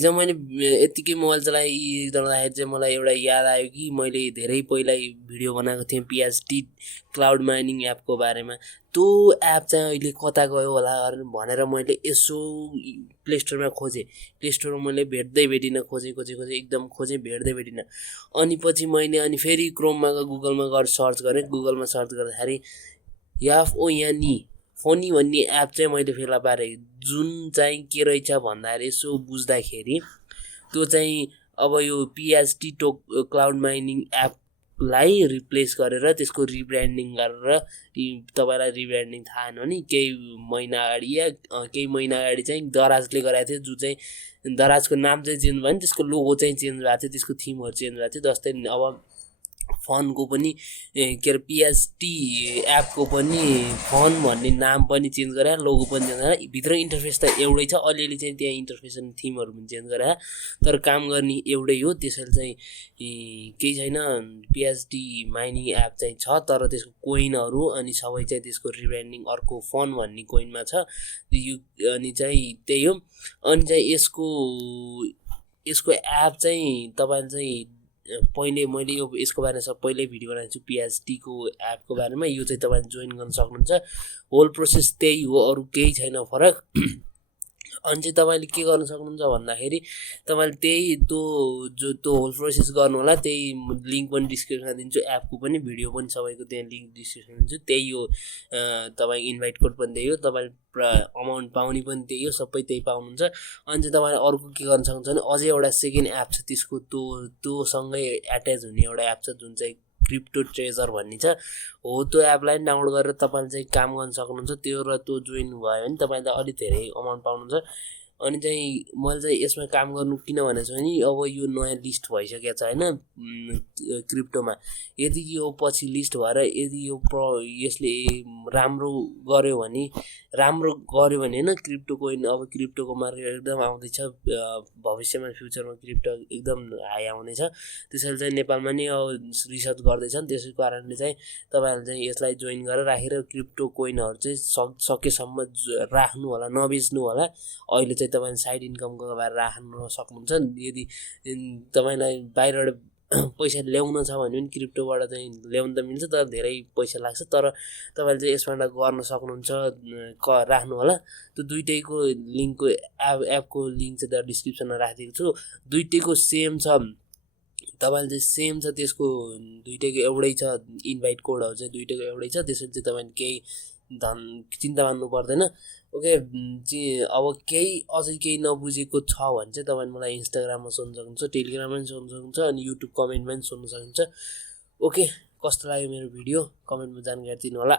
हिजो मैले यतिकै मोबाइल चलाउँदाखेरि चाहिँ मलाई एउटा याद आयो कि मैले धेरै पहिला भिडियो बनाएको थिएँ PHD क्लाउड माइनिङ एपको बारेमा। त्यो एप चाहिँ अहिले कता गयो होला भनेर मैले यसो प्ले स्टोरमा खोजेँ। प्ले स्टोरमा मैले भेटिनँ, खोजेँ एकदम खोजेँ, भेटिनँ। अनि पछि मैले फेरि क्रोममा गुगलमा गएर सर्च गरेँ। गुगलमा सर्च गर्दाखेरि यानी फोनी भन्ने एप चाहिँ मैले फेला पारेँ, जुन चाहिँ के रहेछ भन्दाखेरि यसो बुझ्दाखेरि त्यो चाहिँ अब यो PHD क्लाउड माइनिङ एपलाई रिप्लेस गरेर त्यसको रिब्रान्डिङ गरेर, तपाईँलाई रिब्रान्डिङ थाहा छैन नि, केही महिना अगाडि चाहिँ दराजले गराएको थियो। जो चाहिँ दराजको नाम चाहिँ चेन्ज भयो नि, त्यसको लोगो चाहिँ चेन्ज भएको थियो, त्यसको थिमहरू चेन्ज भएको थियो। जस्तै अब फोनको पनि के अरे PHD एपको पनि फोन भन्ने नाम पनि चेन्ज गरे, लोगो पनि चेन्ज गरे। भित्र इन्टरफेस त एउटै छ, अलिअलि चाहिँ त्यहाँ इन्टरफेस अनि थिमहरू पनि चेन्ज गरे, तर काम गर्ने एउटै हो। त्यसैले चाहिँ केही छैन। PHD माइनिङ एप चाहिँ छ, तर त्यसको कोइनहरू अनि सबै चाहिँ त्यसको रिब्रान्डिङ अर्को फोन भन्ने कोइनमा छ। अनि चाहिँ त्यही हो। अनि चाहिँ यसको एप चाहिँ तपाईँले चाहिँ पहिले मैले यसको बारेमा सबैले भिडियो बनाएको छु, PHD को एपको बारेमा। यो चाहिँ तपाईँले जोइन गर्न सक्नुहुन्छ। होल प्रोसेस त्यही हो, अरू केही छैन फरक। अनि चाहिँ तपाईँले के गर्न सक्नुहुन्छ भन्दाखेरि तपाईँले त्यही त्यो होल प्रोसेस गर्नु होला। त्यही लिङ्क पनि डिस्क्रिप्सनमा दिन्छु, एपको पनि भिडियो पनि सबैको त्यहाँ लिङ्क डिस्क्रिप्सनमा दिन्छु। त्यही हो, तपाईँ इन्भाइट कोड पनि त्यही हो, तपाईँले अमाउन्ट पाउने पनि त्यही हो, सबै त्यही पाउनुहुन्छ। अनि चाहिँ तपाईँले अर्को के गर्न सक्नुहुन्छ भने अझै एउटा सेकेन्ड एप छ, त्यसको त्योसँगै एट्याच हुने एउटा एप छ जुन चाहिँ क्रिप्टो ट्रेजर भन्ने छ। हो, त्यो एपलाई डाउनलोड गरेर तपाईँले चाहिँ काम गर्न सक्नुहुन्छ। त्यो जोइन भयो भने तपाईँले अलिक धेरै अमाउन्ट पाउनुहुन्छ। अनि चाहिँ मैले चाहिँ यसमा काम गर्नु किन भनेको छु भने अब यो नयाँ लिस्ट भइसकेको छ होइन क्रिप्टोमा। यदि यो पछि लिस्ट भएर यदि यसले राम्रो गर्यो भने होइन, क्रिप्टो कोइन अब क्रिप्टोको मार्केट एकदम आउँदैछ, भविष्यमा फ्युचरमा क्रिप्टो एकदम हाई आउँदैछ। त्यसैले चाहिँ नेपालमा नि रिसर्च गर्दैछन्। त्यसै कारणले चाहिँ तपाईँहरूले चाहिँ यसलाई जोइन गरेर राखेर क्रिप्टो कोइनहरू चाहिँ सकेसम्म राख्नु होला, नबेच्नु होला। अहिले चाहिँ तपाईँले साइड इन्कमको भएर राख्न सक्नुहुन्छ। यदि तपाईँलाई बाहिरबाट पैसा ल्याउन छ भने पनि क्रिप्टोबाट चाहिँ ल्याउन त मिल्छ, तर धेरै पैसा लाग्छ। तर तपाईँले चाहिँ यसबाट गर्न सक्नुहुन्छ, राख्नु होला। त्यो दुइटैको लिङ्कको एपको लिङ्क चाहिँ त्यहाँ डिस्क्रिप्सनमा राखिदिएको छु। दुइटैको सेम छ, तपाईँले चाहिँ सेम छ, त्यसको दुइटैको एउटै छ। इन्भाइट कोडहरू चाहिँ दुइटैको एउटै छ। त्यसैले चाहिँ तपाईँले केही चिन्ता मान्नु पर्दैन। ओके, अब अझै केही नबुझेको छ भने चाहिँ तपाईँले मलाई इन्स्टाग्राममा सोध्न सक्नुहुन्छ, टेलिग्राममा पनि सोध्न सक्नुहुन्छ, अनि युट्युब कमेन्टमा पनि सोध्न सक्नुहुन्छ। ओके, कस्तो लाग्यो मेरो भिडियो कमेन्टमा जानकारी दिनु होला।